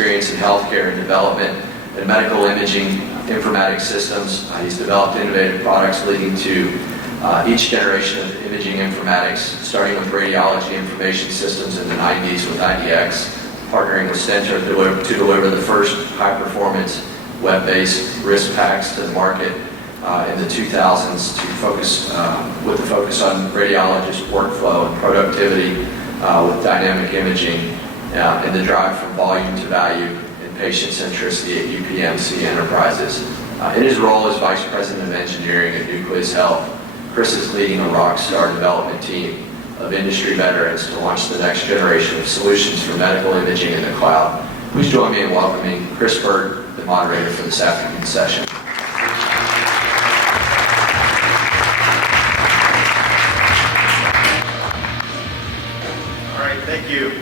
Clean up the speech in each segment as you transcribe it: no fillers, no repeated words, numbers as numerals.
experience in healthcare and development and medical imaging informatics systems. He's developed innovative products leading to each generation of imaging informatics, starting with radiology information systems in the 90s with IDX, partnering with Stentor to deliver the first high-performance web-based risk packs to the market in the 2000s to focus with the focus on radiologist workflow and productivity with dynamic imaging and the drive from volume to value and patient centricity at UPMC Enterprises. In his role as Vice President of Engineering at NucleusHealth, Chris is leading a rockstar development team of industry veterans to launch the next generation of solutions for medical imaging in the cloud. Please join me in welcoming Chris Bird, the moderator for this afternoon's session. All right, thank you.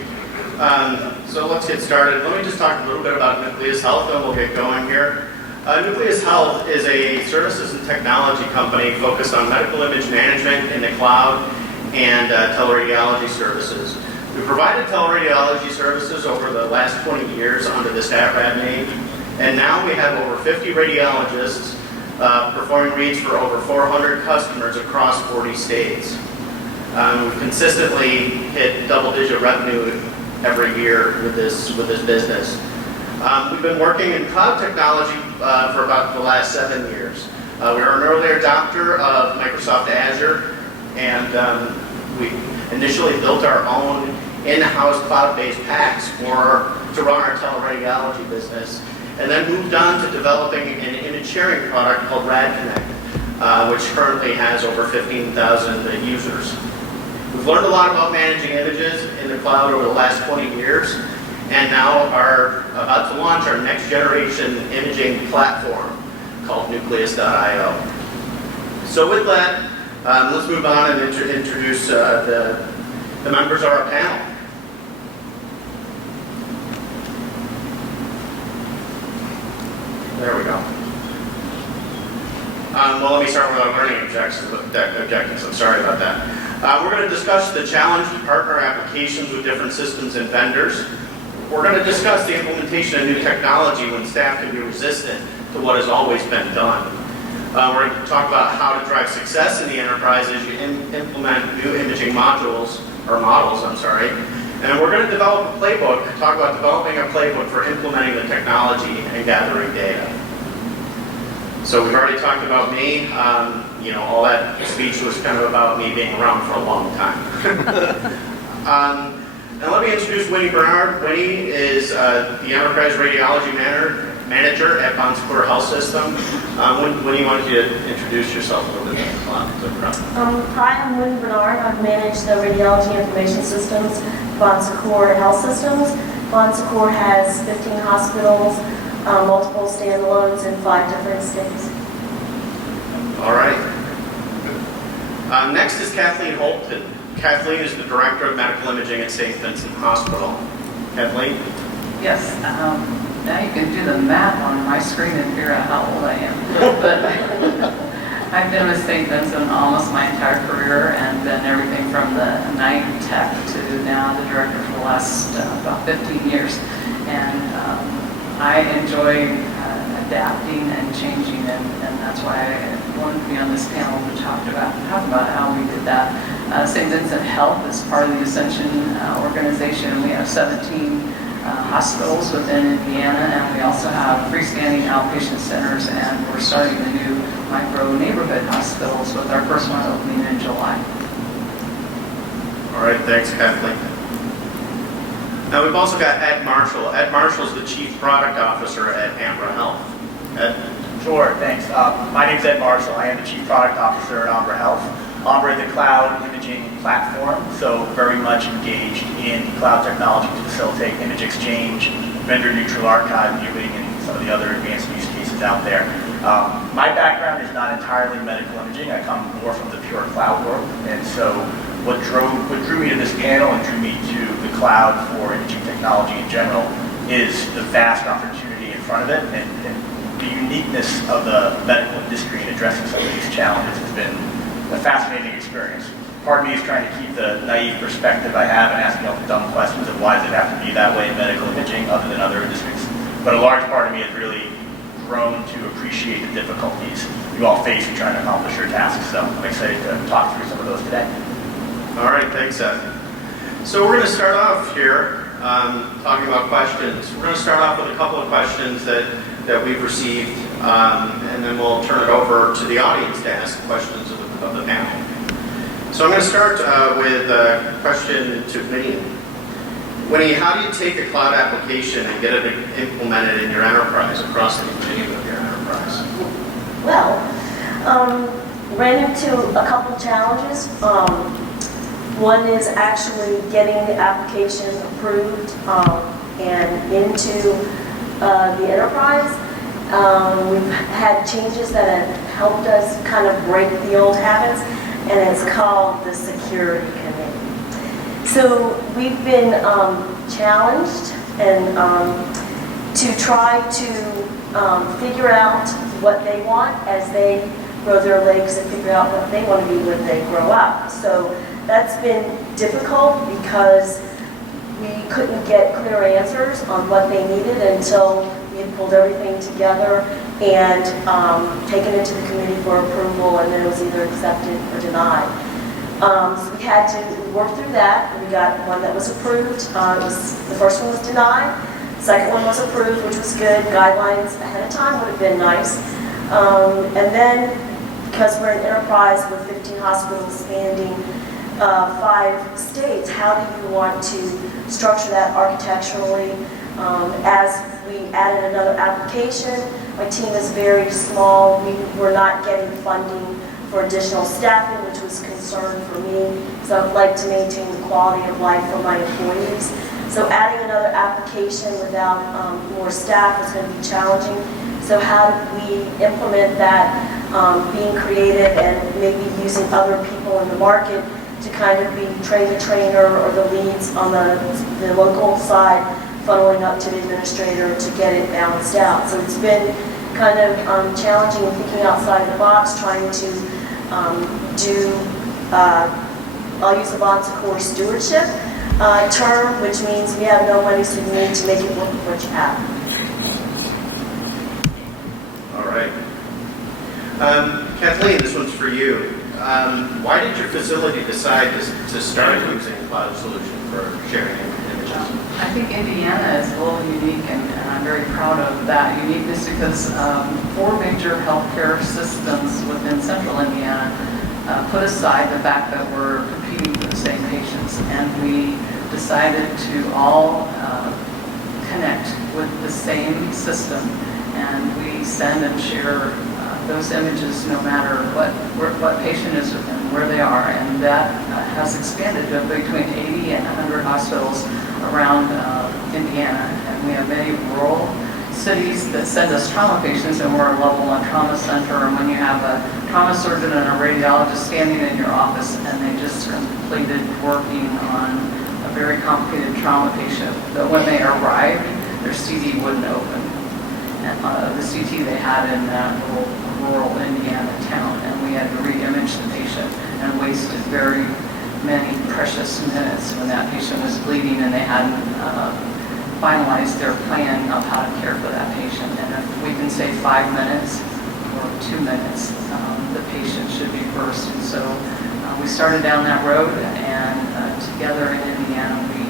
So let's get started. Let me just talk a little bit about NucleusHealth and we'll get going here. NucleusHealth is a services and technology company focused on medical image management in the cloud and teleradiology services. We provided teleradiology services over the last 20 years under the StatRad name, and now we have over 50 radiologists performing reads for over 400 customers across 40 states. We've consistently hit double-digit revenue every year with this business. We've been working in cloud technology for about the last 7 years. We are an early adopter of Microsoft Azure, and we initially built our own in-house cloud-based packs to run our teleradiology business, and then moved on to developing an image sharing product called RadConnect, which currently has over 15,000 users. We've learned a lot about managing images in the cloud over the last 20 years, and now are about to launch our next generation imaging platform called Nucleus.io. So with that, let's move on and introduce the members of our panel. There we go. Well, let me start with our learning objectives. I'm sorry about that. We're going to discuss the challenge to partner applications with different systems and vendors. We're going to discuss the implementation of new technology when staff can be resistant to what has always been done. We're going to talk about how to drive success in the enterprise as you implement new imaging models. And we're going to develop a playbook, talk about developing a playbook for implementing the technology and gathering data. So we've already talked about me. All that speech was kind of about me being around for a long time. And let me introduce Winnie Bernard. Winnie is the Enterprise Radiology Manager at Bon Secours Health System. Winnie, why don't you introduce yourself a little bit? Hi, I'm Winnie Bernard. I manage the radiology information systems, Bon Secours Health Systems. Bon Secours has 15 hospitals, multiple standalones in 5 different states. All right. Next is Kathleen Holton. Kathleen is the Director of Medical Imaging at St. Vincent Hospital. Kathleen? Yes. Now you can do the math on my screen and figure out how old I am. But I've been with St. Vincent almost my entire career and been everything from the night tech to now the director for the last about 15 years. And I enjoy adapting and changing, and that's why I wanted to be on this panel to talk about how we did that. St. Vincent Health is part of the Ascension organization. We have 17 hospitals within Indiana, and we also have freestanding outpatient centers, and we're starting the new micro neighborhood hospitals with our first one opening in July. All right, thanks, Kathleen. Now we've also got Ed Marshall. Ed Marshall is the Chief Product Officer at Ambra Health. Ed? Sure, thanks. My name is Ed Marshall. I am the Chief Product Officer at Ambra Health. Ambra is a cloud imaging platform, so very much engaged in cloud technology to facilitate image exchange, vendor-neutral archive viewing, and some of the other advanced use cases out there. My background is not entirely medical imaging. I come more from the pure cloud world, and so what drew me to this panel and drew me to the cloud for imaging technology in general is the vast opportunity in front of it, and the uniqueness of the medical industry in addressing some of these challenges has been a fascinating experience. part of me is trying to keep the naive perspective I have and asking all the dumb questions of why does it have to be that way in medical imaging other than other industries. But a large part of me has really grown to appreciate the difficulties you all face in trying to accomplish your tasks. So I'm excited to talk through some of those today. All right, thanks, Ed. So we're going to start off here talking about questions. We're going to start off with a couple of questions that we've received, and then we'll turn it over to the audience to ask questions of the panel. So I'm going to start with a question to Winnie. Winnie, how do you take a cloud application and get it implemented in your enterprise, across the continuum of your enterprise? Well, ran into a couple challenges. One is actually getting the application approved and into the enterprise. We've had changes that have helped us kind of break the old habits, and it's called the security committee. So we've been challenged and to try to figure out what they want as they grow their legs and figure out what they want to be when they grow up. So that's been difficult because we couldn't get clear answers on what they needed until we had pulled everything together and taken it to the committee for approval, and then it was either accepted or denied. So we had to work through that. We got one that was approved. The first one was denied. The second one was approved, which was good. Guidelines ahead of time would have been nice. And then, because we're an enterprise with 15 hospitals spanning 5 states, how do you want to structure that architecturally? As we added another application, my team is very small. We were not getting funding for additional staffing, which was a concern for me. So I'd like to maintain the quality of life for my employees. So adding another application without more staff is going to be challenging. So how do we implement that, being creative and maybe using other people in the market to kind of be the trainer or the leads on the local side, funneling up to the administrator to get it balanced out. So it's been kind of challenging thinking outside the box, trying to I'll use the Bon Secours stewardship term, which means we have no money, so you need to make it work with what you have. All right. Kathleen, this one's for you. Why did your facility decide to start using a cloud solution for sharing images? I think Indiana is a little unique, and I'm very proud of that uniqueness because 4 major healthcare systems within central Indiana put aside the fact that we're competing for the same patients, and we decided to all connect with the same system, and we send and share those images no matter what patient is with them, where they are, and that has expanded to between 80 and 100 hospitals around Indiana, and we have many rural cities that send us trauma patients, and we're a level 1 trauma center, and when you have a trauma surgeon and a radiologist standing in your office and they just completed working on a very complicated trauma patient, that when they arrived, their CD wouldn't open. And the CT they had in that little rural Indiana town, and we had to re-image the patient and wasted very many precious minutes when that patient was bleeding and they hadn't finalized their plan of how to care for that patient. And if we can say 5 minutes or 2 minutes, the patient should be first. And so we started down that road, and together in Indiana we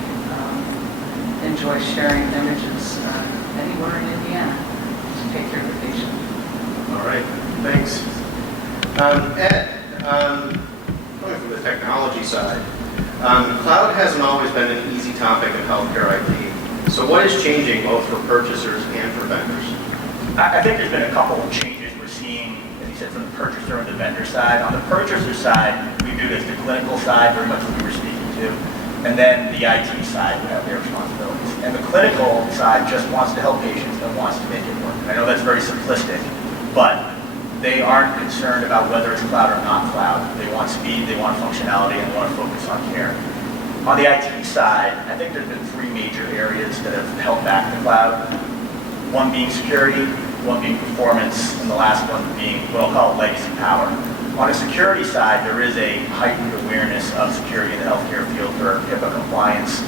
enjoy sharing images anywhere in Indiana to take care of the patient. All right, thanks. Ed, coming from the technology side, cloud hasn't always been an easy topic in healthcare IT. So what is changing both for purchasers and for vendors? I think there's been a couple of changes we're seeing, as you said, from the purchaser and the vendor side. On the purchaser side, we view it as the clinical side, very much what we were speaking to, and then the IT side would have their responsibilities. And the clinical side just wants to help patients and wants to make it work. I know that's very simplistic, but they aren't concerned about whether it's cloud or not cloud. They want speed, they want functionality, and they want to focus on care. On the IT side, I think there's been 3 major areas that have held back the cloud. One being security, one being performance, and the last one being what I'll call legacy power. On the security side, there is a heightened awareness of security in the healthcare field for HIPAA compliance.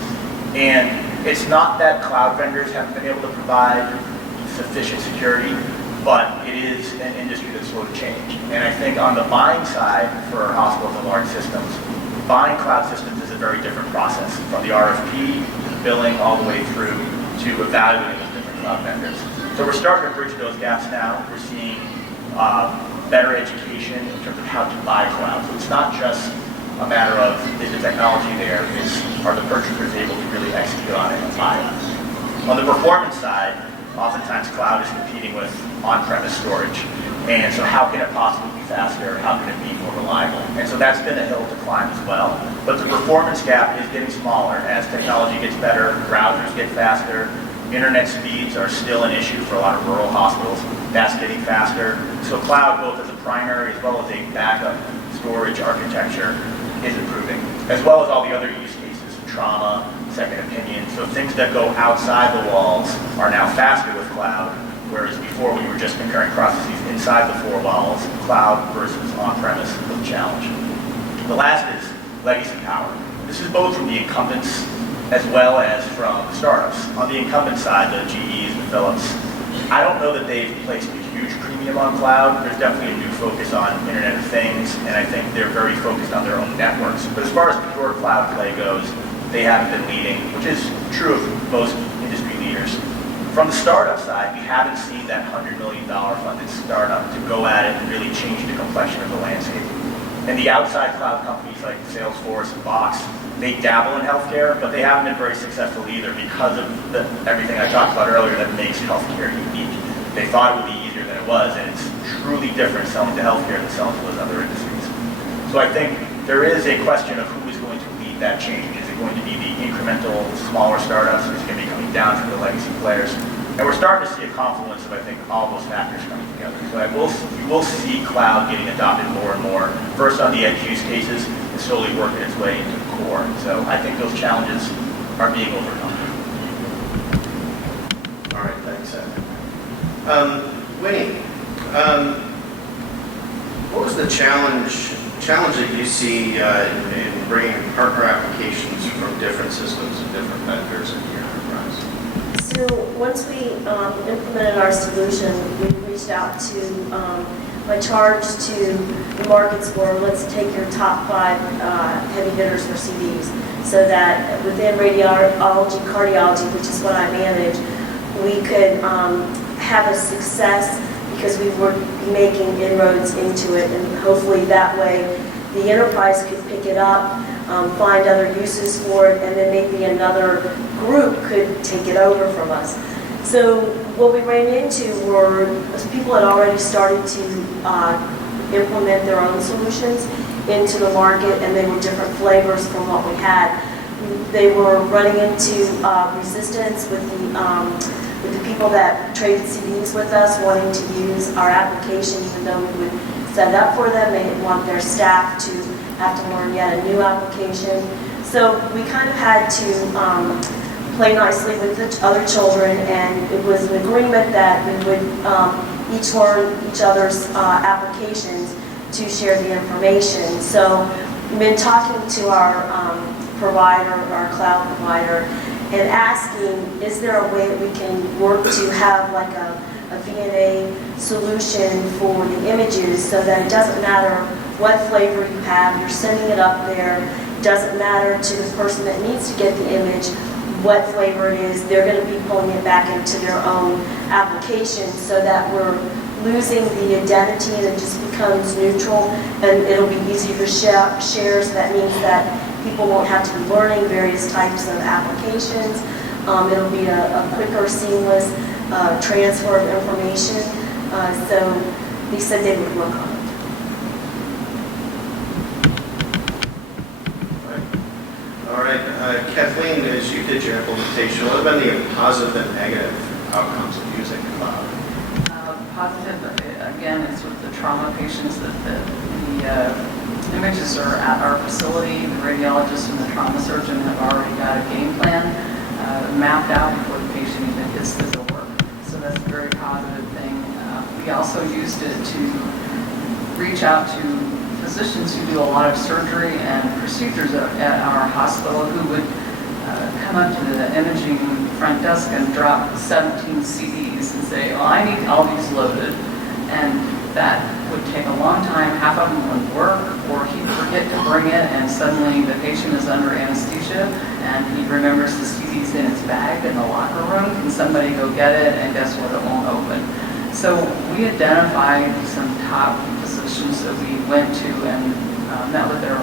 And it's not that cloud vendors haven't been able to provide sufficient security, but it is an industry that's slow to change. And I think on the buying side for hospitals and large systems, buying cloud systems is a very different process, from the RFP to the billing all the way through to evaluating those different cloud vendors. So we're starting to bridge those gaps now. We're seeing better education in terms of how to buy cloud. So it's not just a matter of is the technology there, are the purchasers able to really execute on it and buy it. On the performance side, oftentimes cloud is competing with on-premise storage. And so how can it possibly be faster? How can it be more reliable? And so that's been a hill to climb as well. But the performance gap is getting smaller as technology gets better, browsers get faster, internet speeds are still an issue for a lot of rural hospitals. That's getting faster. So cloud, both as a primary as well as a backup storage architecture, is improving, as well as all the other use cases, trauma, second opinion. So things that go outside the walls are now faster with cloud, whereas before we were just comparing processes inside the four walls. Cloud versus on-premise was a challenge. The last is legacy power. This is both from the incumbents as well as from startups. On the incumbent side, the GEs, the Philips, I don't know that they've placed a huge premium on cloud. There's definitely a new focus on Internet of Things, and I think they're very focused on their own networks. But as far as pure cloud play goes, they haven't been leading, which is true of most industry leaders. From the startup side, we haven't seen that $100 million funded startup to go at it and really change the complexion of the landscape. And the outside cloud companies like Salesforce and Box, they dabble in healthcare, but they haven't been very successful either because of everything I talked about earlier that makes healthcare unique. They thought it would be easier than it was, and it's truly different selling to healthcare than selling to those other industries. So I think there is a question of who is going to lead that change. Is it going to be the incremental, smaller startups? Is it going to be coming down from the legacy players? And we're starting to see a confluence of, I think, all those factors coming together. So we will see cloud getting adopted more and more, first on the edge use cases, and slowly working its way into the core. So I think those challenges are being overcome. All right, thanks, Ed. Winnie, what was the challenge that you see in bringing partner applications from different systems and different vendors into your enterprise? So once we implemented our solution, we reached out to, my charge to the markets were, let's take your top 5 heavy hitters for CDs, so that within radiology, cardiology, which is what I manage, we could have a success because we were making inroads into it, and hopefully that way the enterprise could pick it up, find other uses for it, and then maybe another group could take it over from us. So what we ran into were people had already started to implement their own solutions into the market, and they were different flavors from what we had. They were running into resistance with the people that traded CDs with us, wanting to use our application, even though we would set it up for them. They didn't want their staff to have to learn yet a new application. So we kind of had to play nicely with the other children, and it was an agreement that we would each learn each other's applications to share the information. So we've been talking to our provider, our cloud provider, and asking, is there a way that we can work to have like a VNA solution for the images, so that it doesn't matter what flavor you have, you're sending it up there. It doesn't matter to the person that needs to get the image what flavor it is, they're going to be pulling it back into their own application, so that we're losing the identity and it just becomes neutral, and it'll be easier to share. So that means that people won't have to be learning various types of applications. It'll be a quicker, seamless transfer of information. So they said they would work on it. All right, Kathleen, as you did your implementation, what have been the positive and negative outcomes of using cloud? Positive, again, is with the trauma patients that the images are at our facility. The radiologist and the trauma surgeon have already got a game plan mapped out before the patient even hits the door. So that's a very positive thing. We also used it to reach out to physicians who do a lot of surgery and procedures at our hospital who would come up to the imaging front desk and drop 17 CDs and say, oh, I need all these loaded. And that would take a long time. Half of them wouldn't work, or he'd forget to bring it, and suddenly the patient is under anesthesia, and he remembers the CDs in his bag in the locker room. Can somebody go get it? And guess what? It won't open. So we identified some top physicians that we went to and met with their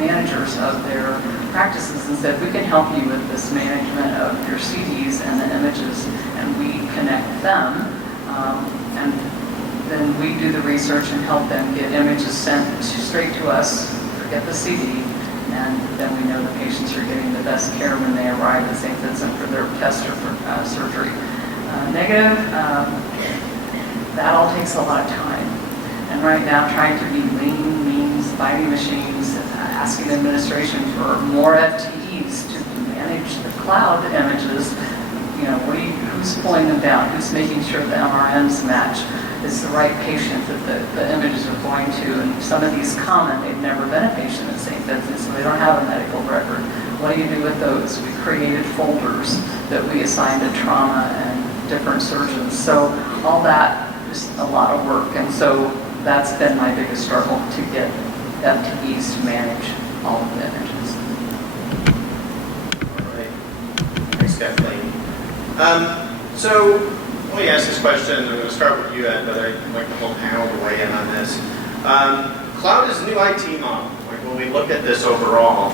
managers of their practices and said, we can help you with this management of your CDs and the images, and we connect them. And then we do the research and help them get images sent straight to us, forget the CD, and then we know the patients are getting the best care when they arrive at St. Vincent for their test or for surgery. Negative, that all takes a lot of time. And right now, trying to be lean means buying machines, asking the administration for more FTEs to manage the cloud images. You know, who's pulling them down? Who's making sure the MRMs match? Is the right patient that the images are going to? And some of these common, they've never been a patient at St. Vincent, so they don't have a medical record. What do you do with those? We created folders that we assigned to trauma and different surgeons. So all that is a lot of work, and so that's been my biggest struggle, to get FTEs to manage all of the images. All right. Thanks, Kathleen. So let me ask this question. I'm going to start with you, Ed, but I'd like the whole panel to weigh in on this. Cloud is a new IT model. Like when we look at this overall,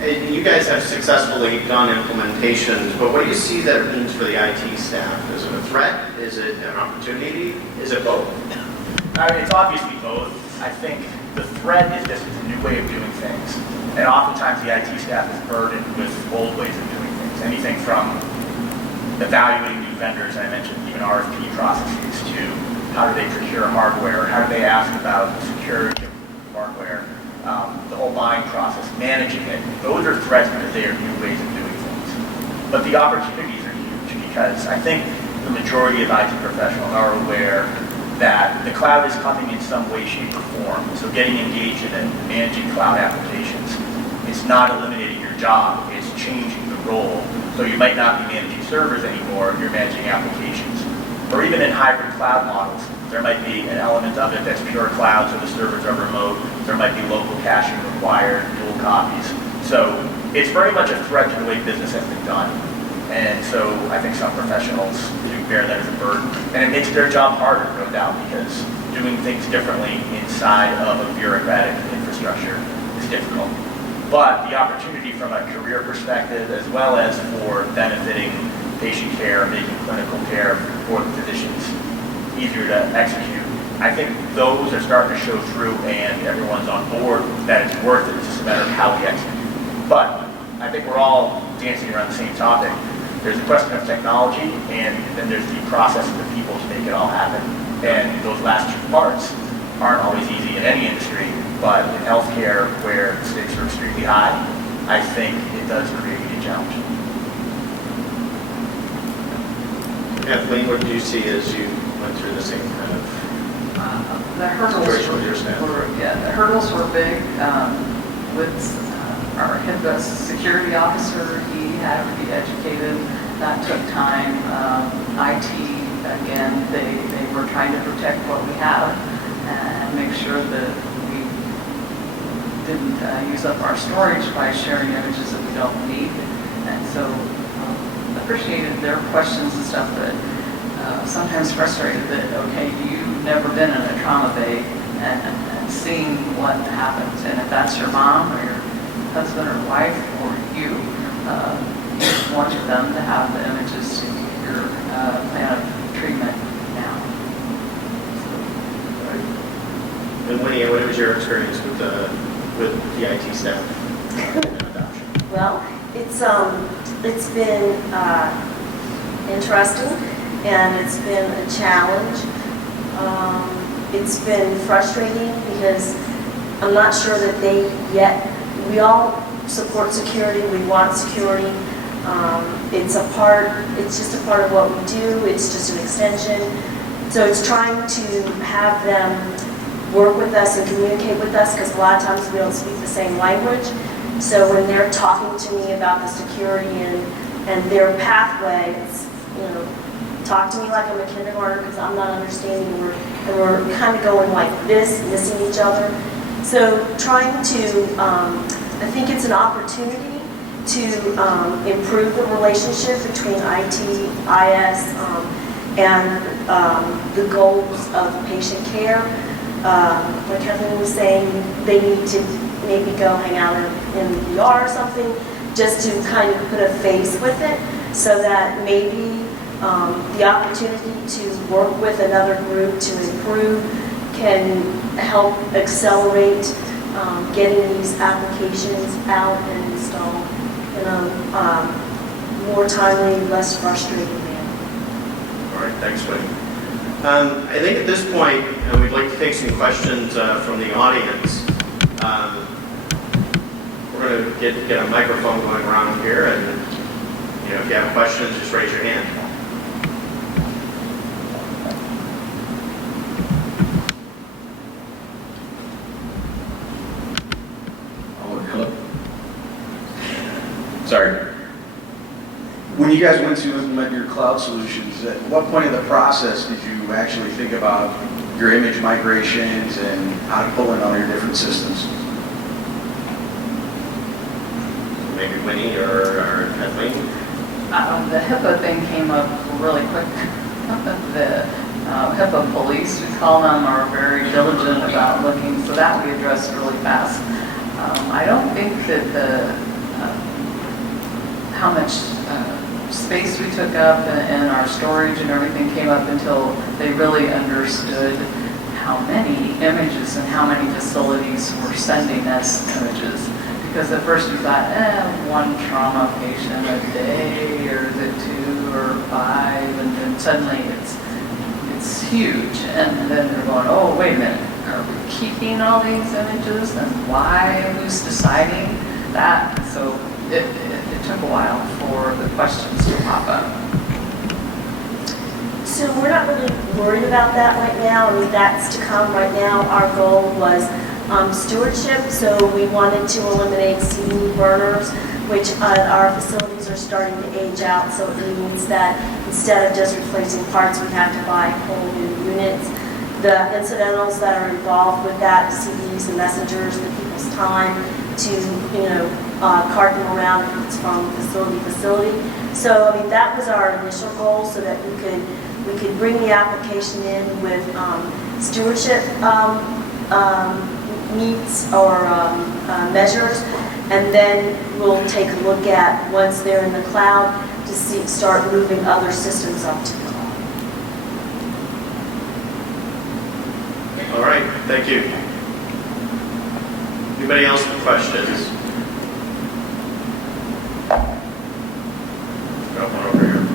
and you guys have successfully done implementations, but what do you see that it means for the IT staff? Is it a threat? Is it an opportunity? Is it both? I mean, it's obviously both. I think the threat is this is a new way of doing things. And oftentimes the IT staff is burdened with old ways of doing things. Anything from evaluating new vendors, I mentioned even RFP processes, to how do they procure hardware, how do they ask about security of hardware, the whole buying process, managing it. Those are threats because they are new ways of doing things. But the opportunities are huge because I think the majority of IT professionals are aware that the cloud is coming in some way, shape, or form. So getting engaged in and managing cloud applications is not eliminating your job, it's changing the role. So you might not be managing servers anymore, you're managing applications. Or even in hybrid cloud models, there might be an element of it that's pure cloud, so the servers are remote. There might be local caching required, dual copies. So it's very much a threat to the way business has been done. And so I think some professionals do bear that as a burden. And it makes their job harder, no doubt, because doing things differently inside of a bureaucratic infrastructure is difficult. But the opportunity from a career perspective, as well as for benefiting patient care, making clinical care for the physicians easier to execute, I think those are starting to show through and everyone's on board that it's worth it. It's just a matter of how we execute. But I think we're all dancing around the same topic. There's a question of technology, and then there's the process of the people to make it all happen. And those last two parts aren't always easy in any industry, but in healthcare, where the stakes are extremely high, I think it does create a challenge. Kathleen, what did you see as you went through the same kind of The hurdles situation with your staff? the hurdles were big. With our HIPAA security officer, he had to be educated. That took time. IT, again, they were trying to protect what we have and make sure that we didn't use up our storage by sharing images that we don't need. And so appreciated their questions and stuff, but sometimes frustrated that, okay, you've never been in a trauma bay and seeing what happens. And if that's your mom or your husband or wife or you wanted them to have the images to your plan of treatment now. And Winnie, what was your experience with the IT staff adoption? Well, it's been interesting, and it's been a challenge. It's been frustrating because I'm not sure that we all support security, we want security. It's just a part of what we do, it's just an extension. So it's trying to have them work with us and communicate with us, because a lot of times we don't speak the same language. So when they're talking to me about the security and their pathway, it's, talk to me like I'm a kindergartner because I'm not understanding, and we're kind of going like this, missing each other. So trying to, I think it's an opportunity to improve the relationship between IT, IS, and the goals of patient care. Like Kevin was saying, they need to maybe go hang out in the ER or something, just to kind of put a face with it, so that maybe the opportunity to work with another group to improve can help accelerate getting these applications out and installed in a more timely, less frustrating manner. All right, thanks, Wayne. I think at this point, we'd like to take some questions from the audience. We're going to get a microphone going around here, and if you have questions, just raise your hand. Hello. Sorry. When you guys went to implement your cloud solutions, at what point of the process did you actually think about your image migrations and how to pull in all your different systems? Maybe Winnie or Kathleen? The HIPAA thing came up really quick. The HIPAA police, we call them, are very diligent about looking, so that we addressed really fast. I don't think that how much space we took up and our storage and everything came up until they really understood how many images and how many facilities were sending us images. Because at first we thought, one trauma patient a day, or is it 2 or 5, and then suddenly it's huge. And then they're going, oh, wait a minute, are we keeping all these images, and why? Who's deciding that? So it took a while for the questions to pop up. So we're not really worried about that right now. I mean, that's to come right now. Our goal was stewardship, so we wanted to eliminate CD burners, which our facilities are starting to age out, so it means that instead of just replacing parts, we have to buy whole new units. The incidentals that are involved with that, CDs and messengers, the people's time to, cart them around if it's from facility to facility. So, I mean, that was our initial goal, so that we could bring the application in with stewardship needs or measures, and then we'll take a look at, once they're in the cloud, to start moving other systems up to the cloud. All right, thank you. Anybody else with questions? Got one over here.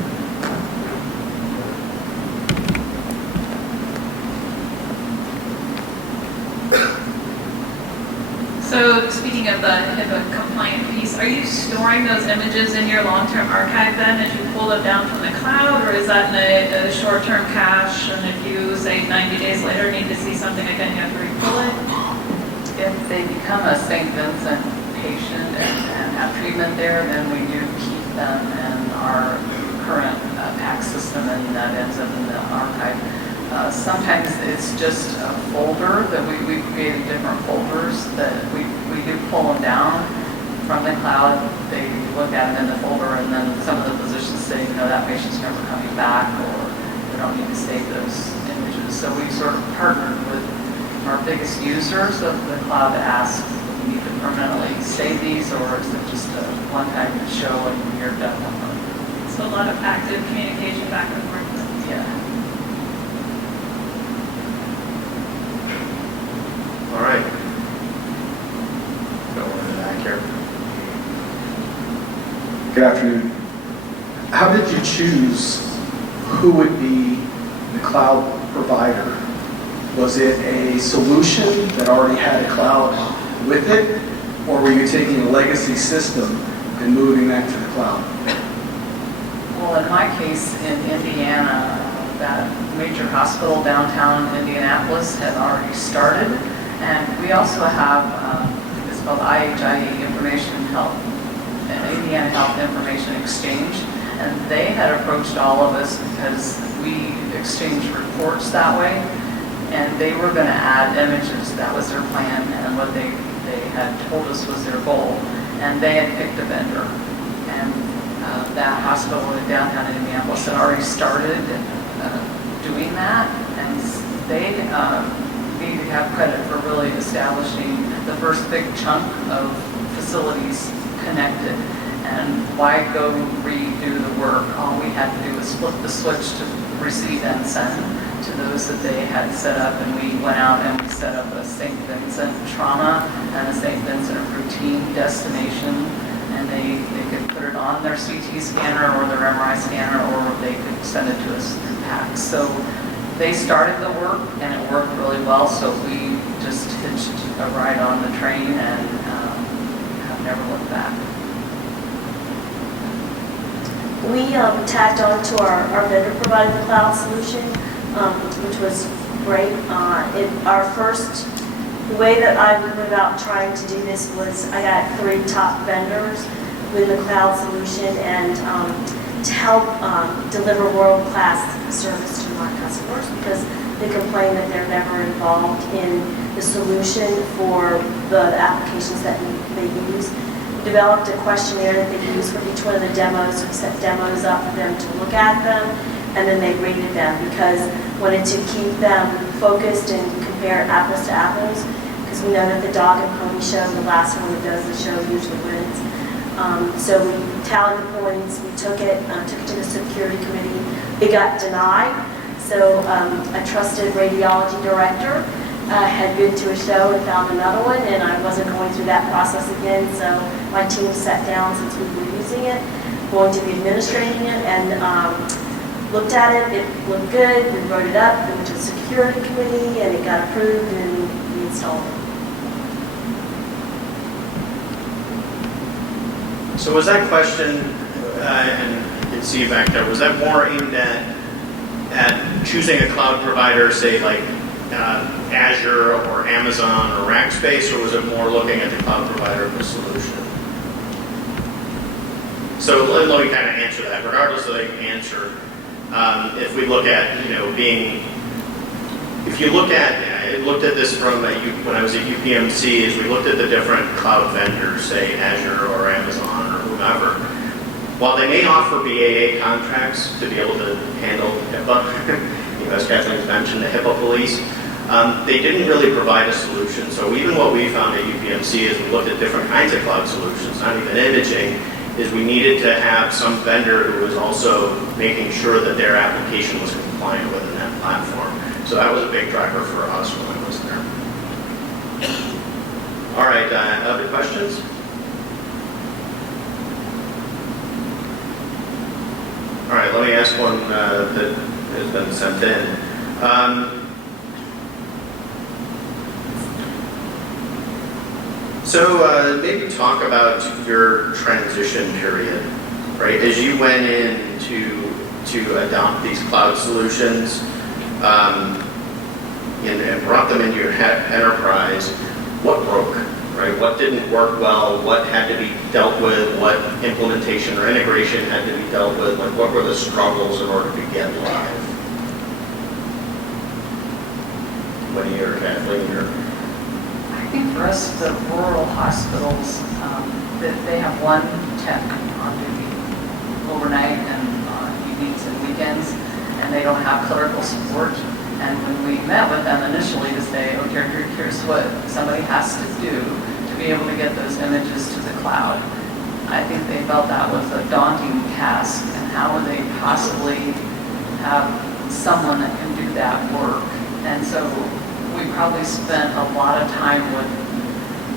So speaking of the HIPAA compliant piece, are you storing those images in your long-term archive then as you pull them down from the cloud, or is that in a short-term cache, and if you, say, 90 days later need to see something again, you have to re-pull it? If they become a St. Vincent patient and have treatment there, then we do keep them in our current PAC system, and that ends up in the archive. Sometimes it's just a folder that we created different folders that we do pull them down from the cloud. They look at them in the folder, and then some of the physicians say, that patient's never coming back, or we don't need to save those images. So we sort of partnered with our biggest users of the cloud to ask, do we need to permanently save these, or is it just a one-time show and you're done with them? So a lot of active communication back and forth. Yeah. All right. Go on in the back here. Good afternoon. How did you choose who would be the cloud provider? Was it a solution that already had a cloud with it, or were you taking a legacy system and moving that to the cloud? Well, in my case, in Indiana, that major hospital downtown Indianapolis had already started. And we also have, it's called IHIE, Information Health, Indiana Health Information Exchange. And they had approached all of us because we exchanged reports that way. And they were going to add images. That was their plan and what they had told us was their goal. And they had picked a vendor. And that hospital in downtown Indianapolis had already started doing that. And they need to have credit for really establishing the first big chunk of facilities connected. And why go redo the work? All we had to do was flip the switch to receive and send to those that they had set up. And we went out and we set up a St. Vincent trauma and a St. Vincent routine destination. And they could put it on their CT scanner or their MRI scanner, or they could send it to us through PACS. So they started the work and it worked really well. So we just hitched a ride on the train and have never looked back. We tacked on to our vendor provided the cloud solution, which was great. The way that I went about trying to do this was I got 3 top vendors with the cloud solution and to help deliver world-class service to our customers, because they complain that they're never involved in the solution for the applications that they use. Developed a questionnaire that they use for each one of the demos. We set demos up for them to look at them, and then they rated them, because wanted to keep them focused and compare apples to apples, because we know that the dog and pony show, the last one that does the show usually wins. So we tallied the points, we took it to the security committee. It got denied, so a trusted radiology director had been to a show and found another one, and I wasn't going through that process again, so my team sat down, since we were using it, going to be administrating it, and looked at it. It looked good. We wrote it up. It went to the security committee, and it got approved, and we installed it. So was that question, and you can see back there, was that more aimed at choosing a cloud provider, say like Azure or Amazon or Rackspace, or was it more looking at the cloud provider of the solution? So let me kind of answer that. Regardless of the answer, if we look at, if you look at, I looked at this from when I was at UPMC, as we looked at the different cloud vendors, say Azure or Amazon or whomever, while they may offer BAA contracts to be able to handle HIPAA, as Kathleen's mentioned, the HIPAA police, they didn't really provide a solution. So even what we found at UPMC is we looked at different kinds of cloud solutions, not even imaging, is we needed to have some vendor who was also making sure that their application was compliant within that platform. So that was a big driver for us when I was there. All right, other questions? All right, let me ask one that has been sent in. So maybe talk about your transition period, right? As you went in to adopt these cloud solutions and brought them into your enterprise, what broke, right? What didn't work well? What had to be dealt with? What implementation or integration had to be dealt with? Like, what were the struggles in order to get live? Winnie or Kathleen? I think for us, the rural hospitals, they have one tech on duty overnight and evenings and weekends, and they don't have clerical support. And when we met with them initially to say, okay, here's what somebody has to do to be able to get those images to the cloud, I think they felt that was a daunting task, and how would they possibly have someone that can do that work? And so we probably spent a lot of time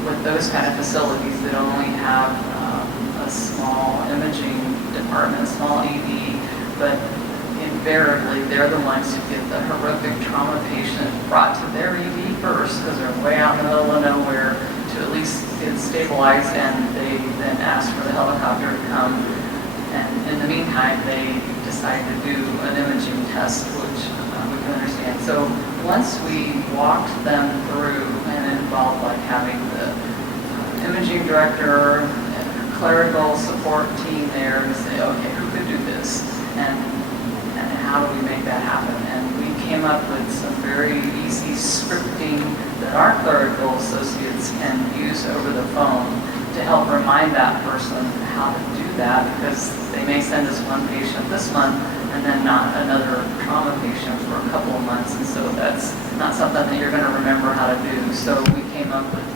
with those kind of facilities that only have a small imaging department, small ED, but invariably they're the ones who get the horrific trauma patient brought to their ED first, because they're way out in the middle of nowhere, to at least get stabilized, and they then ask for the helicopter to come. And in the meantime, they decide to do an imaging test, which we can understand. So once we walked them through, and it involved like having the imaging director, and clerical support team there to say, okay, who could do this, and how do we make that happen? And we came up with some very easy scripting that our clerical associates can use over the phone to help remind that person how to do that, because they may send us one patient this month and then not another trauma patient for a couple of months, and so that's not something that you're going to remember how to do. So we came up with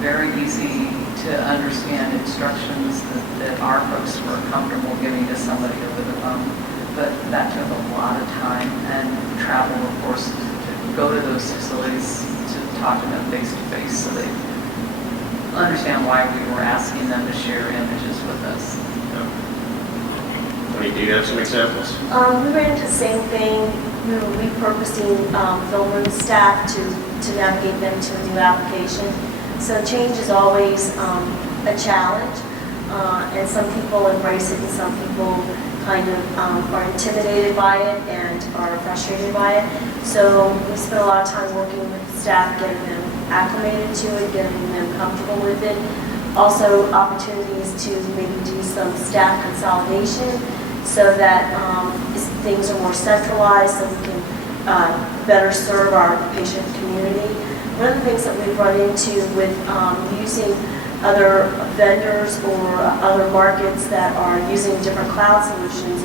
very easy to understand instructions that our folks were comfortable giving to somebody over the phone. But that took a lot of time and travel, of course, to go to those facilities to talk to them face to face so they understand why we were asking them to share images with us. Tony, do you have some examples? We ran into the same thing. We were repurposing film room staff to navigate them to a new application. So change is always a challenge, and some people embrace it and some people kind of are intimidated by it and are frustrated by it. So we spent a lot of time working with the staff, getting them acclimated to it, getting them comfortable with it. Also opportunities to maybe do some staff consolidation so that things are more centralized, so we can better serve our patient community. One of the things that we've run into with using other vendors or other markets that are using different cloud solutions,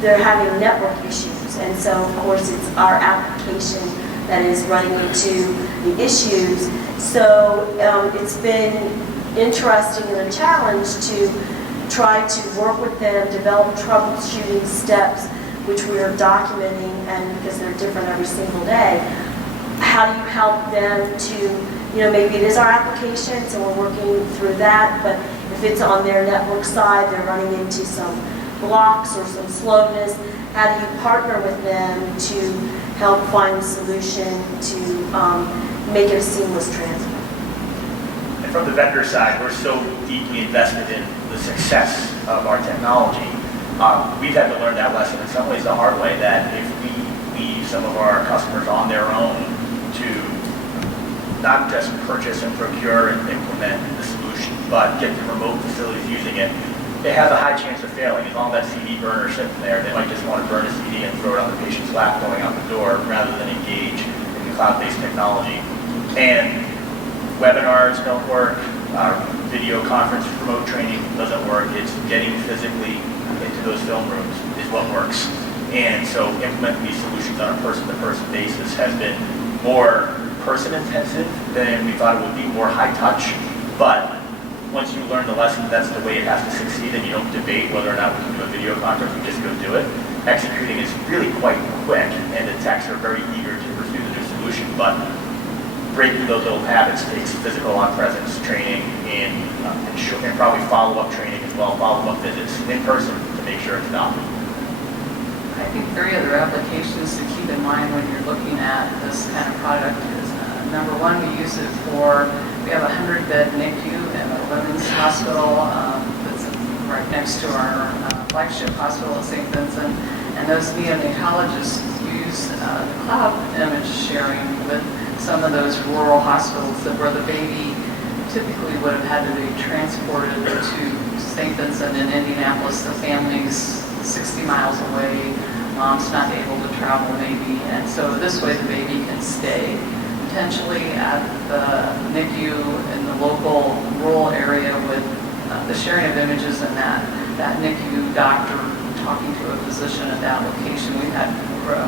they're having network issues. And so, of course, it's our application that is running into the issues. So it's been interesting and a challenge to try to work with them, develop troubleshooting steps, which we are documenting, and because they're different every single day. How do you help them to, maybe it is our application, so we're working through that, but if it's on their network side, they're running into some blocks or some slowness. How do you partner with them to help find a solution to make it a seamless transfer? And from the vendor side, we're so deeply invested in the success of our technology. We've had to learn that lesson in some ways the hard way, that if we leave some of our customers on their own to not just purchase and procure and implement the solution, but get the remote facilities using it, it has a high chance of failing. As long as that CD burner is sitting there, they might just want to burn a CD and throw it on the patient's lap going out the door rather than engage in the cloud-based technology. And webinars don't work, video conference remote training doesn't work. It's getting physically into those film rooms is what works. And so implementing these solutions on a person-to-person basis has been more person-intensive than we thought it would be, more high-touch. But once you learn the lesson, that's the way it has to succeed, and you don't debate whether or not we can do a video conference, we just go do it. Executing is really quite quick, and the techs are very eager to pursue the new solution, but breaking those old habits takes physical on-presence training and probably follow-up training as well, follow-up visits in person to make sure it's done. I think 3 other applications to keep in mind when you're looking at this kind of product is, number one, we use it we have a 100-bed NICU at a women's hospital that's right next to our flagship hospital at St. Vincent, and those neonatologists use the cloud image sharing with some of those rural hospitals where the baby typically would have had to be transported to St. Vincent in Indianapolis. The family's 60 miles away, mom's not able to travel maybe, and so this way the baby can stay potentially at the NICU in the local rural area with the sharing of images and that NICU doctor talking to a physician at that location. We've had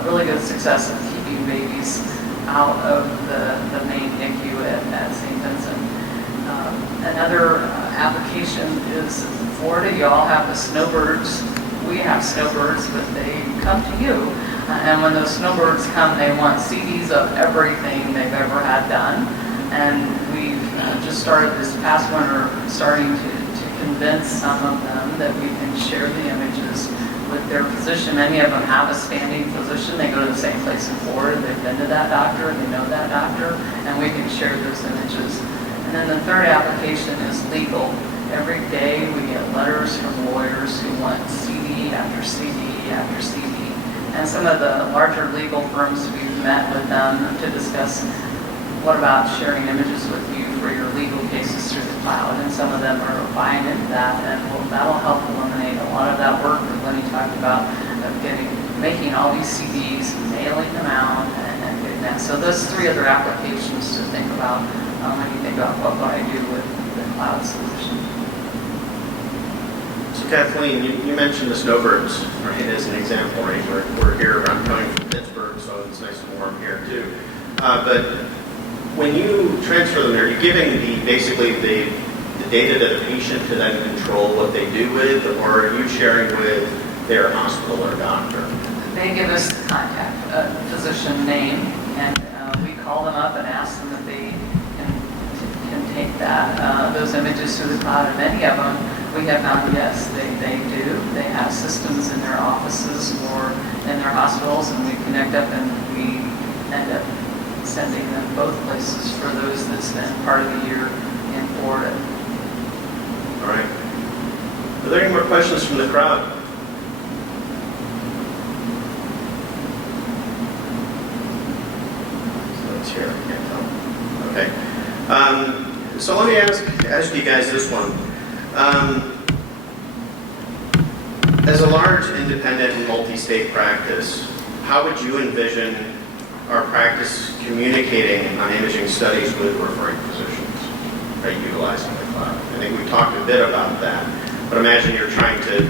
really good success in keeping babies out of the main NICU at St. Vincent. Another application is in Florida. You all have the snowbirds. We have snowbirds, but they come to you. And when those snowbirds come, they want CDs of everything they've ever had done. And we've just started this past winter starting to convince some of them that we can share the images with their physician. Many of them have a standing physician. They go to the same place in Florida. They've been to that doctor, and they know that doctor, and we can share those images. And then the third application is legal. every day we get letters from lawyers who want CD after CD after CD. And some of the larger legal firms, we've met with them to discuss what about sharing images with you for your legal cases through the cloud. And some of them are buying into that, and that'll help eliminate a lot of that work that Lenny talked about of making all these CDs, mailing them out, and getting that. So those 3 other applications to think about when you think about what I do with the cloud solution. So Kathleen, you mentioned the snowbirds, right, as an example, right? We're here, I'm coming from Pittsburgh, so it's nice and warm here too. But when you transfer them, are you giving basically the data to the patient to then control what they do with, or are you sharing with their hospital or doctor? They give us the contact physician name, and we call them up and ask them if they can take those images to the cloud. And many of them, we have found, yes, they do. They have systems in their offices or in their hospitals, and we connect up and we end up sending them both places for those that spend part of the year in Florida. All right. Are there any more questions from the crowd? So it's here, I can't tell. Okay. So let me ask you guys this one. As a large, independent, multi-state practice, how would you envision our practice communicating on imaging studies with referring physicians, right, utilizing the cloud? I think we talked a bit about that, but imagine you're trying to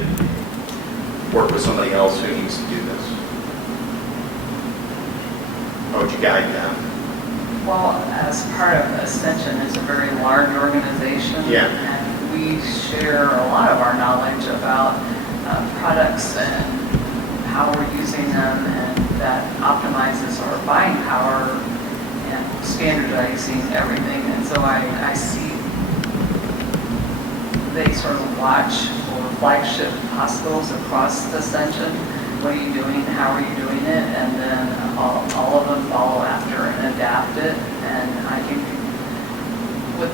work with somebody else who needs to do this. How would you guide them? Well, as part of Ascension, it's a very large organization, Yeah. and we share a lot of our knowledge about products and how we're using them, and that optimizes our buying power and standardizing everything. And so I see they sort of watch for flagship hospitals across Ascension. What are you doing? How are you doing it? And then all of them follow after and adapt it. And I think with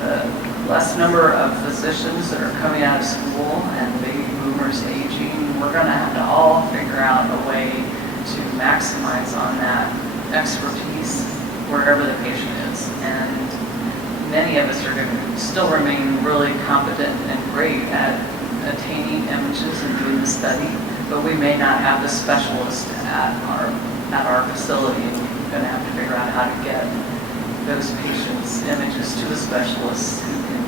the less number of physicians that are coming out of school and baby boomers aging, we're going to have to all figure out a way to maximize on that expertise wherever the patient is. And many of us are going to still remain really competent and great at attaining images and doing the study, but we may not have the specialist at our facility, and we're going to have to figure out how to get those patients' images to the specialists who can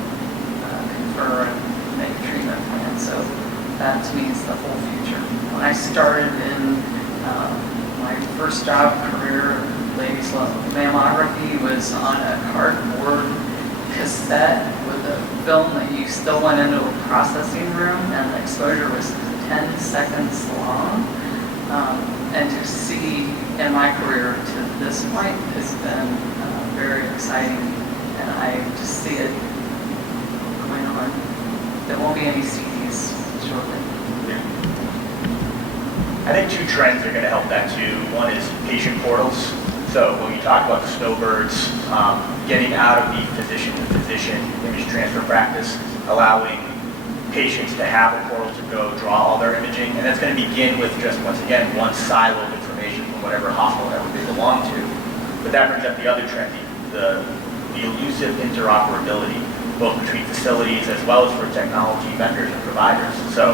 confer and make a treatment plan. So that to me is the whole future. When I started in my first job career, ladies love mammography, was on a cardboard cassette with a film that you still went into a processing room, and the exposure was 10 seconds long. And to see in my career to this point has been very exciting, and I just see it going on. There won't be any CDs shortly. Yeah. I think 2 trends are going to help that too. One is patient portals. So when you talk about the snowbirds, getting out of the physician-to-physician image transfer practice, allowing patients to have a portal to go draw all their imaging, and that's going to begin with just, once again, one silo of information from whatever hospital that they belong to. But that brings up the other trend, the elusive interoperability, both between facilities as well as for technology vendors and providers. So,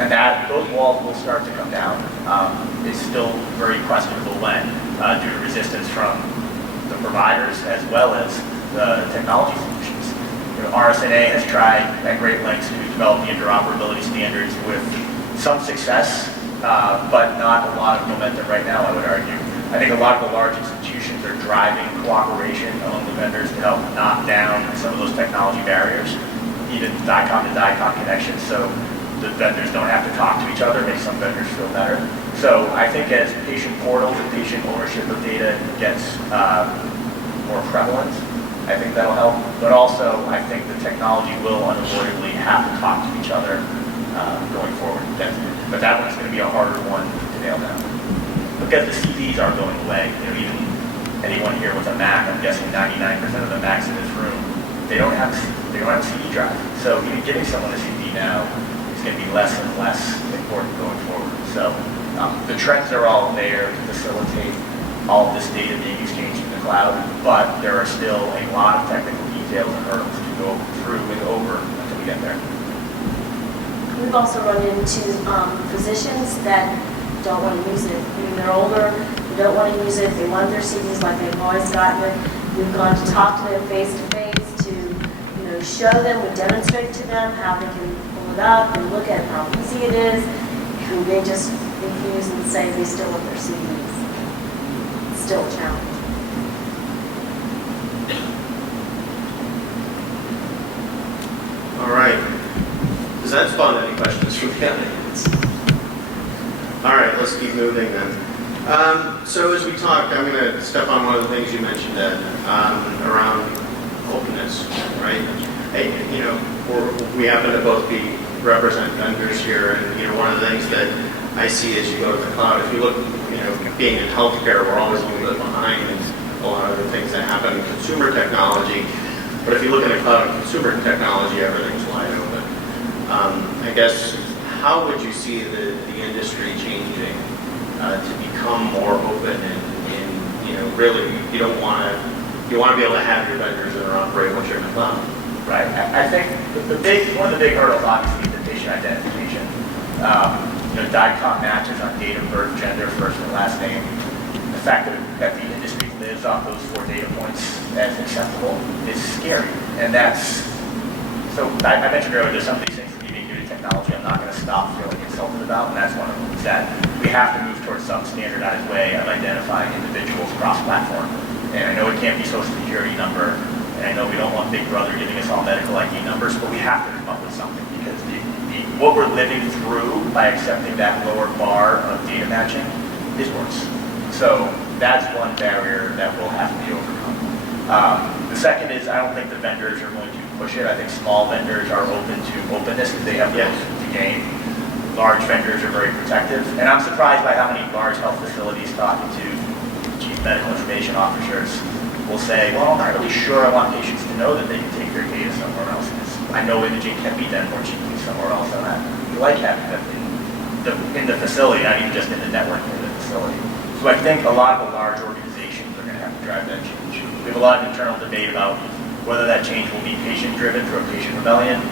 and those walls will start to come down. It's still very questionable when, due to resistance from the providers as well as the technology solutions. RSNA has tried at great lengths to develop the interoperability standards with some success, but not a lot of momentum right now, I would argue. I think a lot of the large institutions are driving cooperation among the vendors to help knock down some of those technology barriers, even DICOM to DICOM connections, so the vendors don't have to talk to each other, make some vendors feel better. So I think as patient portals and patient ownership of data gets more prevalent, I think that'll help. But also, I think the technology will unavoidably have to talk to each other going forward. But that one's going to be a harder one to nail down. Because the CDs are going away. Even anyone here with a Mac, I'm guessing 99% of the Macs in this room, they don't have they don't have a CD drive. So even giving someone a CD now is going to be less and less important going forward. So the trends are all there to facilitate all of this data being exchanged in the cloud, but there are still a lot of technical details and hurdles to go through and over until we get there. We've also run into physicians that don't want to use it. I mean, they're older, they don't want to use it, they want their CDs like they've always gotten it. We've gone to talk to them face to face to, show them, we demonstrate to them how they can pull it up and look at how easy it is. And they just refuse and say they still want their CDs. It's still a challenge. All right. Does that spawn any questions from the audience? All right, let's keep moving then. So as we talked, I'm going to step on one of the things you mentioned, Ed, around openness, right? Hey, we happen to both represent vendors here, and one of the things that I see as you go to the cloud, if you look, being in healthcare, we're always a little bit behind a lot of the things that happen in consumer technology. But if you look at the cloud and consumer technology, everything's wide open. I guess, how would you see the industry changing to become more open and really you want to be able to have your vendors that are operate once you're in the cloud? Right. I think one of the big hurdles obviously is the patient identification. DICOM matches on date of birth, gender, first and last name. The fact that the industry lives off those 4 data points as acceptable is scary. And so I mentioned earlier, there's some of these things that being new to technology I'm not going to stop feeling insulted about, and that's one of them, is that we have to move towards some standardized way of identifying individuals cross-platform. And I know it can't be social security number, and I know we don't want Big Brother giving us all medical ID numbers, but we have to come up with something, because what we're living through by accepting that lower bar of data matching is worse. So that's one barrier that will have to be overcome. The second is, I don't think the vendors are going to push it. I think small vendors are open to openness because they have the most to gain. Large vendors are very protective. And I'm surprised by how many large health facilities talking to chief medical information officers will say, well, I'm not really sure I want patients to know that they can take their data somewhere else, because I know imaging can be done more cheaply somewhere else, and I like having them in the facility, not even just in the network in the facility. So I think a lot of the large organizations are going to have to drive that change. We have a lot of internal debate about whether that change will be patient-driven through a patient rebellion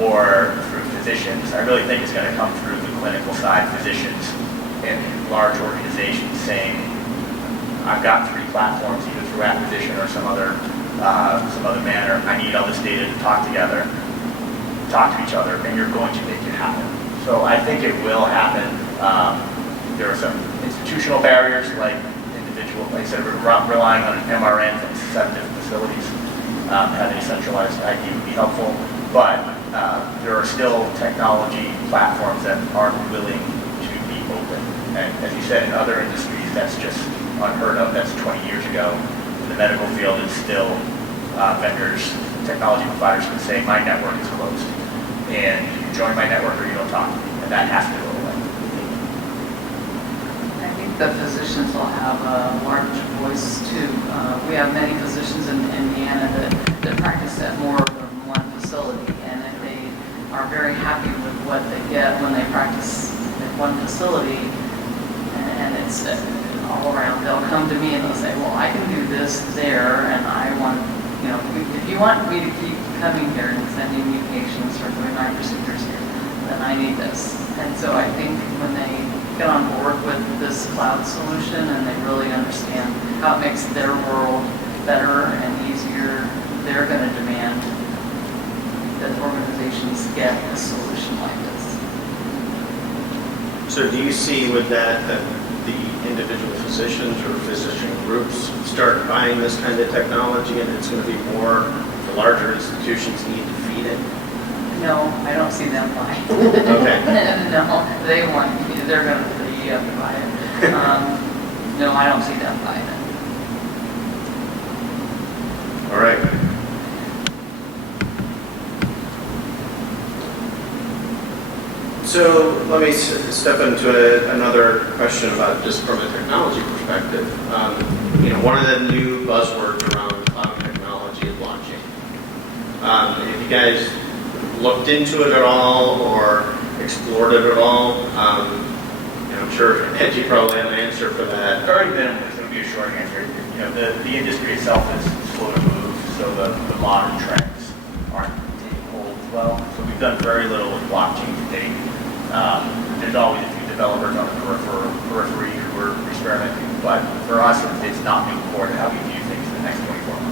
or through physicians. I really think it's going to come through the clinical side, physicians and large organizations saying, I've got 3 platforms, either through acquisition or some other manner. I need all this data to talk together, talk to each other, and you're going to make it happen. So I think it will happen. There are some institutional barriers, like instead of relying on an MRN from 7 different facilities, having a centralized ID would be helpful. But there are still technology platforms that aren't willing to be open. And as you said, in other industries, that's just unheard of. That's 20 years ago. In the medical field, it's still vendors, technology providers can say, my network is closed. And you join my network or you don't talk to me. And that has to go away. I think the physicians will have a large voice too. We have many physicians in Indiana that practice at more than one facility, and they are very happy with what they get when they practice at one facility, and it's all around. They'll come to me and they'll say, well, I can do this there, and I want, if you want me to keep coming here and sending me patients or doing my procedures here, then I need this. And so I think when they get on board with this cloud solution and they really understand how it makes their world better and easier, they're going to demand that organizations get a solution like this. So do you see with that the individual physicians or physician groups start buying this kind of technology, and it's going to be more, the larger institutions need to feed it? No, I don't see them buying. Okay. No, they're going to, you have to buy it. No, I don't see them buying it. All right. So let me step into another question about just from a technology perspective. One of the new buzzwords around cloud technology is blockchain. If you guys looked into it at all or explored it at all, I'm sure Ed, you probably have an answer for that. Very minimal, so it would be a short answer. The industry itself is slow to move, so the modern trends aren't taking hold as well. So we've done very little with blockchain to date. There's always a few developers on the periphery who are experimenting, but for us, it's not new core to how we view things in the next 24 months.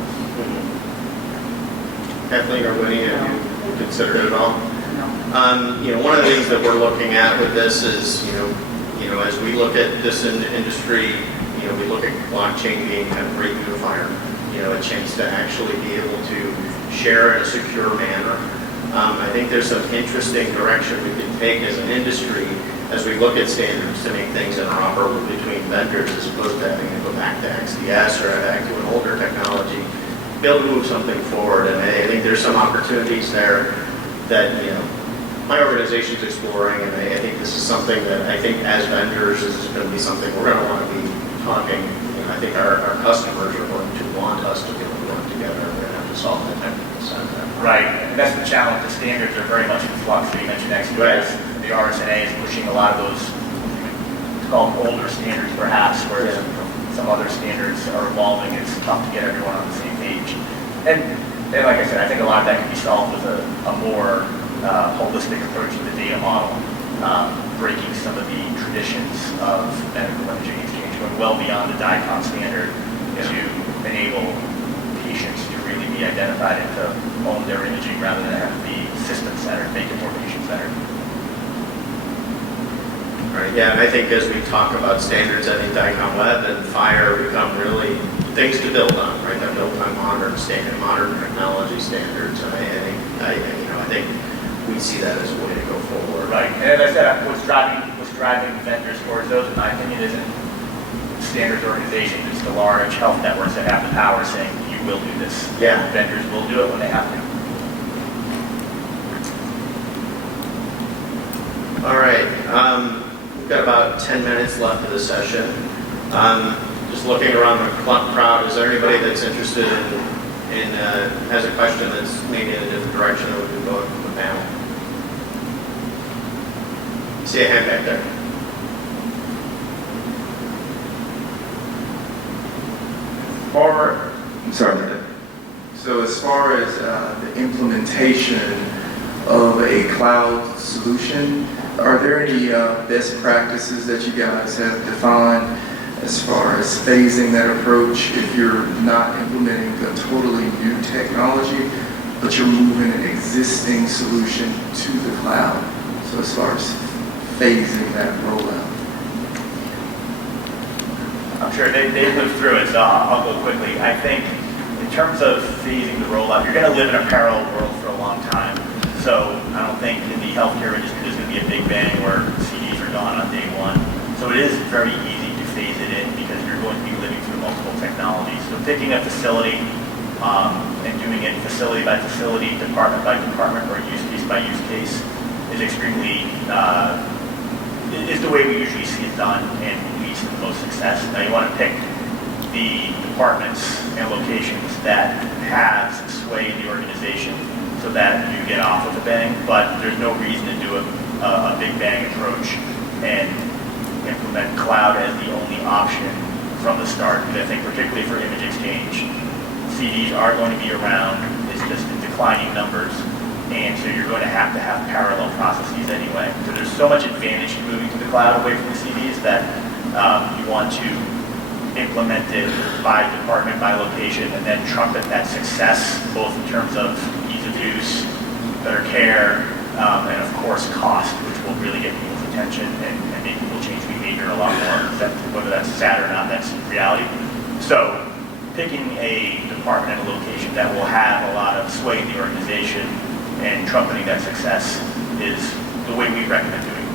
Kathleen or Winnie, have you considered it at all? No. One of the things that we're looking at with this is, as we look at this industry, we look at blockchain being kind of great unifier, a chance to actually be able to share in a secure manner. I think there's some interesting direction we can take as an industry as we look at standards to make things interoperable between vendors as opposed to having to go back to XDS or back to an older technology, be able to move something forward. And I think there's some opportunities there that, my organization's exploring, and I think this is something that I think as vendors, this is going to be something we're going to want to be talking. I think our customers are going to want us to be able to work together. We're going to have to solve that technical side of that. Right, and that's the challenge. The standards are very much in flux. So you mentioned XDS. Right. The RSNA is pushing a lot of those, it's called older standards perhaps, whereas some other standards are evolving. It's tough to get everyone on the same page. And like I said, I think a lot of that can be solved with a more holistic approach to the data model, breaking some of the traditions of medical imaging exchange, going well beyond the DICOM standard to enable patients to really be identified and to own their imaging rather than have to be system-centered, make it more patient-centered. Right, yeah, and I think as we talk about standards, I think DICOM Web and FHIR become really things to build on, right? They're built on modern technology standards, and I think we see that as a way to go forward. Right, and as I said, what's driving vendors towards those, in my opinion, isn't standards organizations. It's the large health networks that have the power saying, you will do this. Yeah. Vendors will do it when they have to. All right, we've got about 10 minutes left of the session. Just looking around the crowd, is there anybody that's interested in has a question that's maybe in a different direction that we can go from the panel? See a hand back there. I'm sorry about that. So as far as the implementation of a cloud solution, are there any best practices that you guys have defined as far as phasing that approach if you're not implementing a totally new technology, but you're moving an existing solution to the cloud? So as far as phasing that rollout. I'm sure they lived through it, so I'll go quickly. I think in terms of phasing the rollout, you're going to live in a parallel world for a long time. So I don't think in the healthcare industry there's going to be a big bang where CDs are gone on day one. So it is very easy to phase it in because you're going to be living through multiple technologies. So picking a facility and doing it facility by facility, department by department, or use case by use case is extremely is the way we usually see it done and leads to the most success. Now you want to pick the departments and locations that have sway in the organization so that you get off with a bang, but there's no reason to do a big bang approach and implement cloud as the only option from the start. Because I think particularly for image exchange, CDs are going to be around. It's just in declining numbers. And so you're going to have parallel processes anyway. So there's so much advantage to moving to the cloud away from the CDs that you want to implement it by department, by location, and then trumpet that success, both in terms of ease of use, better care, and of course cost, which will really get people's attention and make people change behavior a lot more. Whether that's sad or not, that's reality. So picking a department and a location that will have a lot of sway in the organization and trumpeting that success is the way we recommend doing it.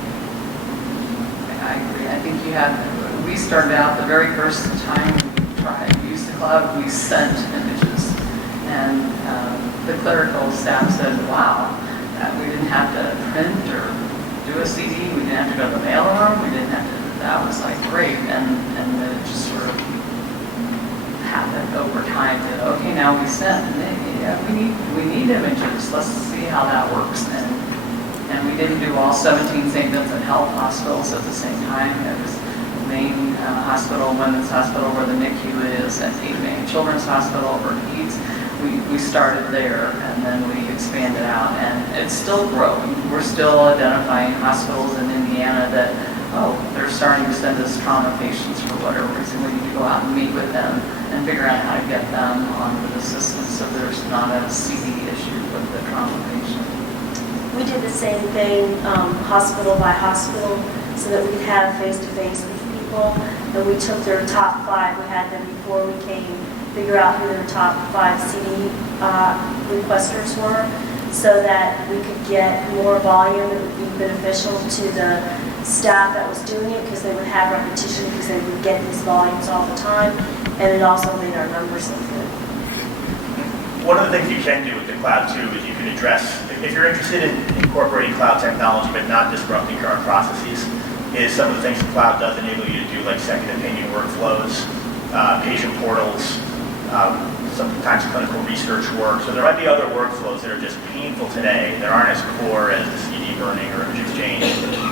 I agree. I think we started out the very first time we tried to use the cloud, we sent images. And the clerical staff said, wow, we didn't have to print or do a CD, we didn't have to go to the mail room, we didn't have to, that was like great. And then it just sort of happened over time that, okay, now we sent. And yeah, we need images. Let's see how that works. And we didn't do all 17 St. Vincent Health hospitals at the same time. It was the main hospital, Women's Hospital, where the NICU is, and Cape May Children's Hospital, where PEDS. We started there, and then we expanded out, and it's still growing. We're still identifying hospitals in Indiana that, oh, they're starting to send us trauma patients for whatever reason. We need to go out and meet with them and figure out how to get them onto the system so there's not a CD issue with the trauma patient. We did the same thing, hospital by hospital, so that we could have face-to-face with people. And we took their top 5. We had them before we came, figure out who their top 5 CD requesters were, so that we could get more volume. It would be beneficial to the staff that was doing it, because they would have repetition, because they would get these volumes all the time, and it also made our numbers look good. One of the things you can do with the cloud too is you can address, if you're interested in incorporating cloud technology but not disrupting current processes, is some of the things the cloud does enable you to do, like second opinion workflows, patient portals, sometimes clinical research work. So there might be other workflows that are just painful today that aren't as core as the CD burning or image exchange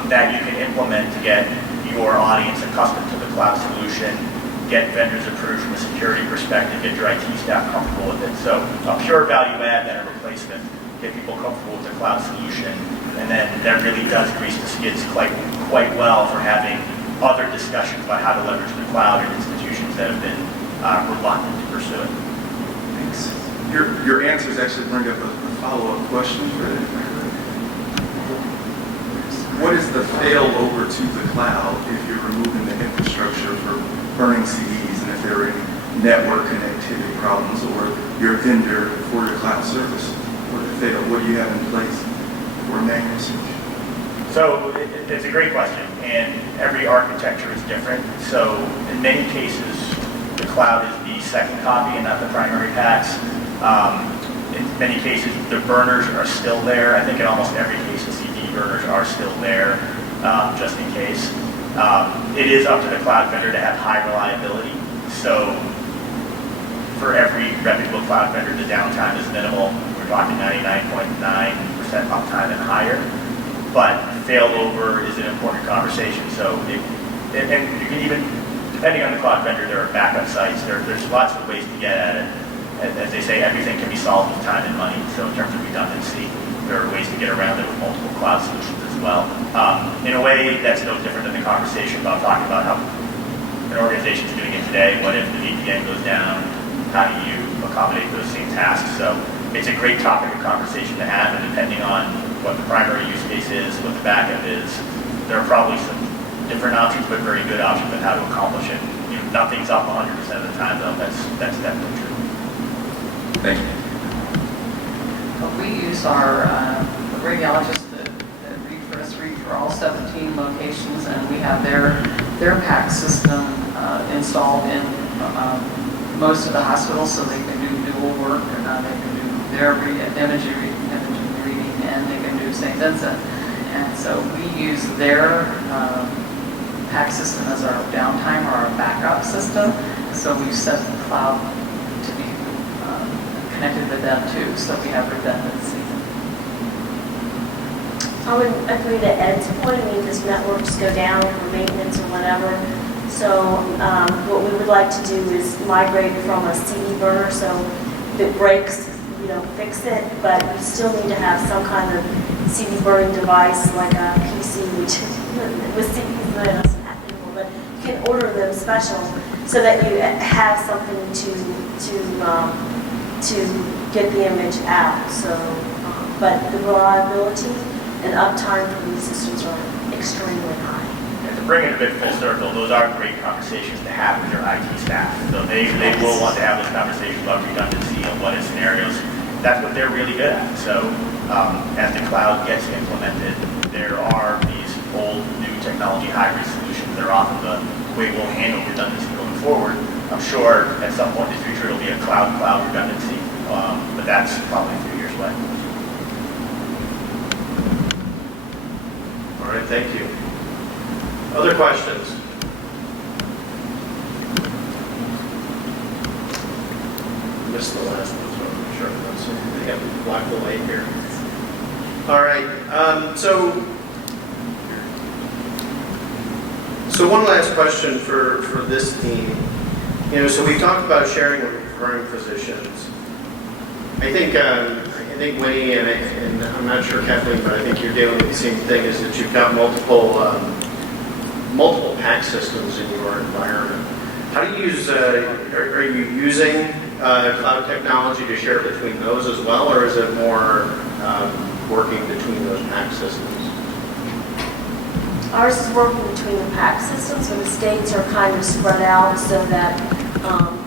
that you can implement to get your audience accustomed to the cloud solution, get vendors approved from a security perspective, get your IT staff comfortable with it. So a pure value add than a replacement, get people comfortable with the cloud solution, and then that really does grease the skids quite well for having other discussions about how to leverage the cloud in institutions that have been reluctant to pursue it. Thanks. Your answers actually bring up a follow-up question for that. What is the failover to the cloud if you're removing the infrastructure for burning CDs, and if there are any network connectivity problems, or your vendor for your cloud service? What do you have in place for manual solution? So it's a great question, and every architecture is different. So in many cases, the cloud is the second copy and not the primary packs. In many cases, the burners are still there. I think in almost every case, the CD burners are still there, just in case. It is up to the cloud vendor to have high reliability. So for every reputable cloud vendor, the downtime is minimal. We're talking 99.9% uptime and higher. But failover is an important conversation. So and you can even, depending on the cloud vendor, there are backup sites. There's lots of ways to get at it. As they say, everything can be solved with time and money. So in terms of redundancy, there are ways to get around it with multiple cloud solutions as well. In a way, that's no different than the conversation about talking about how an organization is doing it today. What if the VPN goes down? How do you accommodate those same tasks? So it's a great topic of conversation to have, and depending on what the primary use case is, what the backup is, there are probably some different options, but very good options on how to accomplish it. You know, nothing's up 100% of the time, though. That's definitely true. Thank you. We use our radiologists that read for all 17 locations, and we have their PAC system installed in most of the hospitals, so they can do dual work, and they can do their imaging reading, and they can do St. Vincent. And so we use their PAC system as our downtime or our backup system. So we set the cloud to be connected to them too, so we have redundancy. I would agree to Ed's point. I mean, just networks go down for maintenance or whatever. So what we would like to do is migrate from a CD burner. So if it breaks, fix it. But you still need to have some kind of CD burning device, like a PC, which with CDs that doesn't have anymore. But you can order them special so that you have something to get the image out. So, but the reliability and uptime for these systems are extremely high. And to bring it a bit full circle, those are great conversations to have with your IT staff. So they will want to have this conversation about redundancy and what if scenarios. That's what they're really good at. So as the cloud gets implemented, there are these old, new technology hybrid solutions that are often the way we'll handle redundancy going forward. I'm sure at some point in the future it'll be a cloud redundancy, but that's probably 3 years away. All right, thank you. Other questions? Missed the last one. Sure. So they have blocked the light here. All right. So one last question for this team. So we talked about sharing with referring physicians. I think Winnie and I'm not sure Kathleen, but I think you're dealing with the same thing. Is that you've got multiple PAC systems in your environment. How do you use? Are you using cloud technology to share between those as well, or is it more working between those PAC systems? Ours is working between the PAC systems, so the states are kind of spread out so that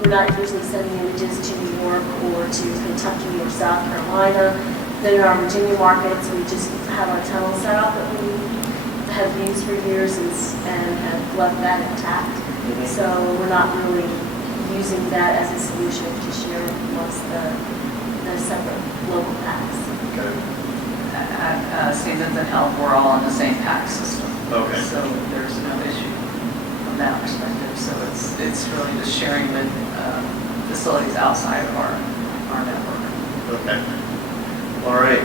we're not usually sending images to New York or to Kentucky or South Carolina. Then in our Virginia markets, we just have our tunnel set up that we have used for years and have left that intact. Mm-hmm. So we're not really using that as a solution to share amongst the separate local PACs. Okay. At Seasons and Health, we're all on the same PAC system. Okay. So there's no issue from that perspective. So it's really just sharing with facilities outside of our network. Okay. All right.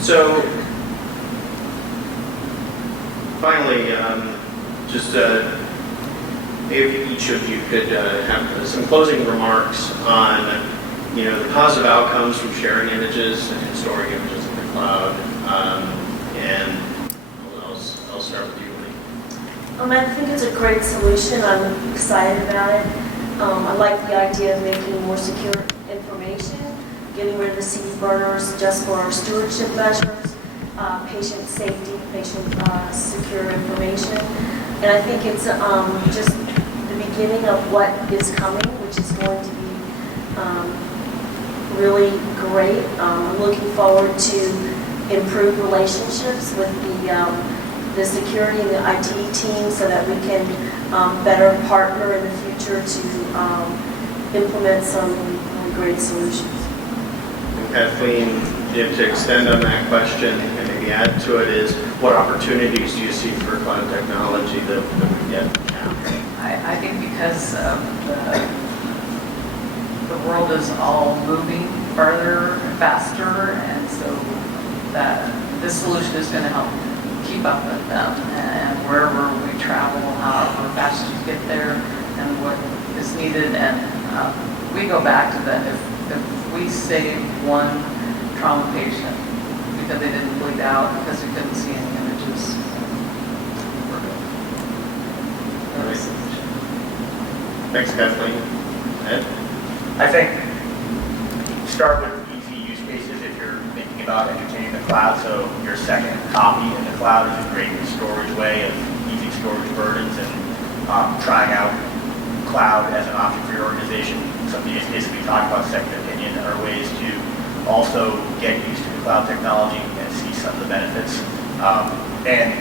So finally, just if each of you could have some closing remarks on, the positive outcomes from sharing images and storing images in the cloud. And I'll start with you, Lee. I think it's a great solution. I'm excited about it. I like the idea of making more secure information, getting rid of the seed burners just for our stewardship measures, patient safety, patient secure information. And I think it's just the beginning of what is coming, which is going to be really great. I'm looking forward to improved relationships with the security and the IT team so that we can better partner in the future to implement some really great solutions. And Kathleen, to extend on that question and maybe add to it is, what opportunities do you see for cloud technology that we get? I think because the world is all moving further and faster, and so that this solution is going to help keep up with them, and wherever we travel, however fast you get there, and what is needed. And we go back to that. If we save one trauma patient because they didn't bleed out because we couldn't see any images, we're good. Thanks, Kathleen. Ed? I think start with easy use cases if you're thinking about entertaining the cloud. So your second copy in the cloud is a great storage way of easy storage burdens and trying out cloud as an option for your organization. Some of the use cases we talked about, second opinion, are ways to also get used to the cloud technology and see some of the benefits. And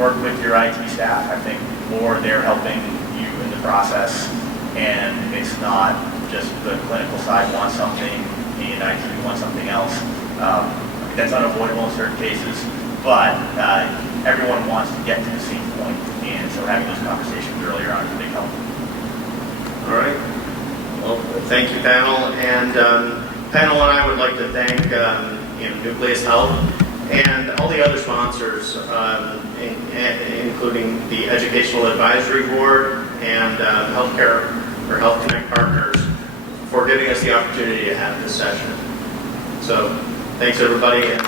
work with your IT staff. I think more they're helping you in the process, and it's not just the clinical side wants something, and IT wants something else. That's unavoidable in certain cases, but everyone wants to get to the same point, and so having those conversations earlier on is a big help. All right. Well, thank you, panel. And panel and I would like to thank NucleusHealth and all the other sponsors, including the Educational Advisory Board and Healthcare or Health Connect Partners, for giving us the opportunity to have this session. So, thanks everybody. And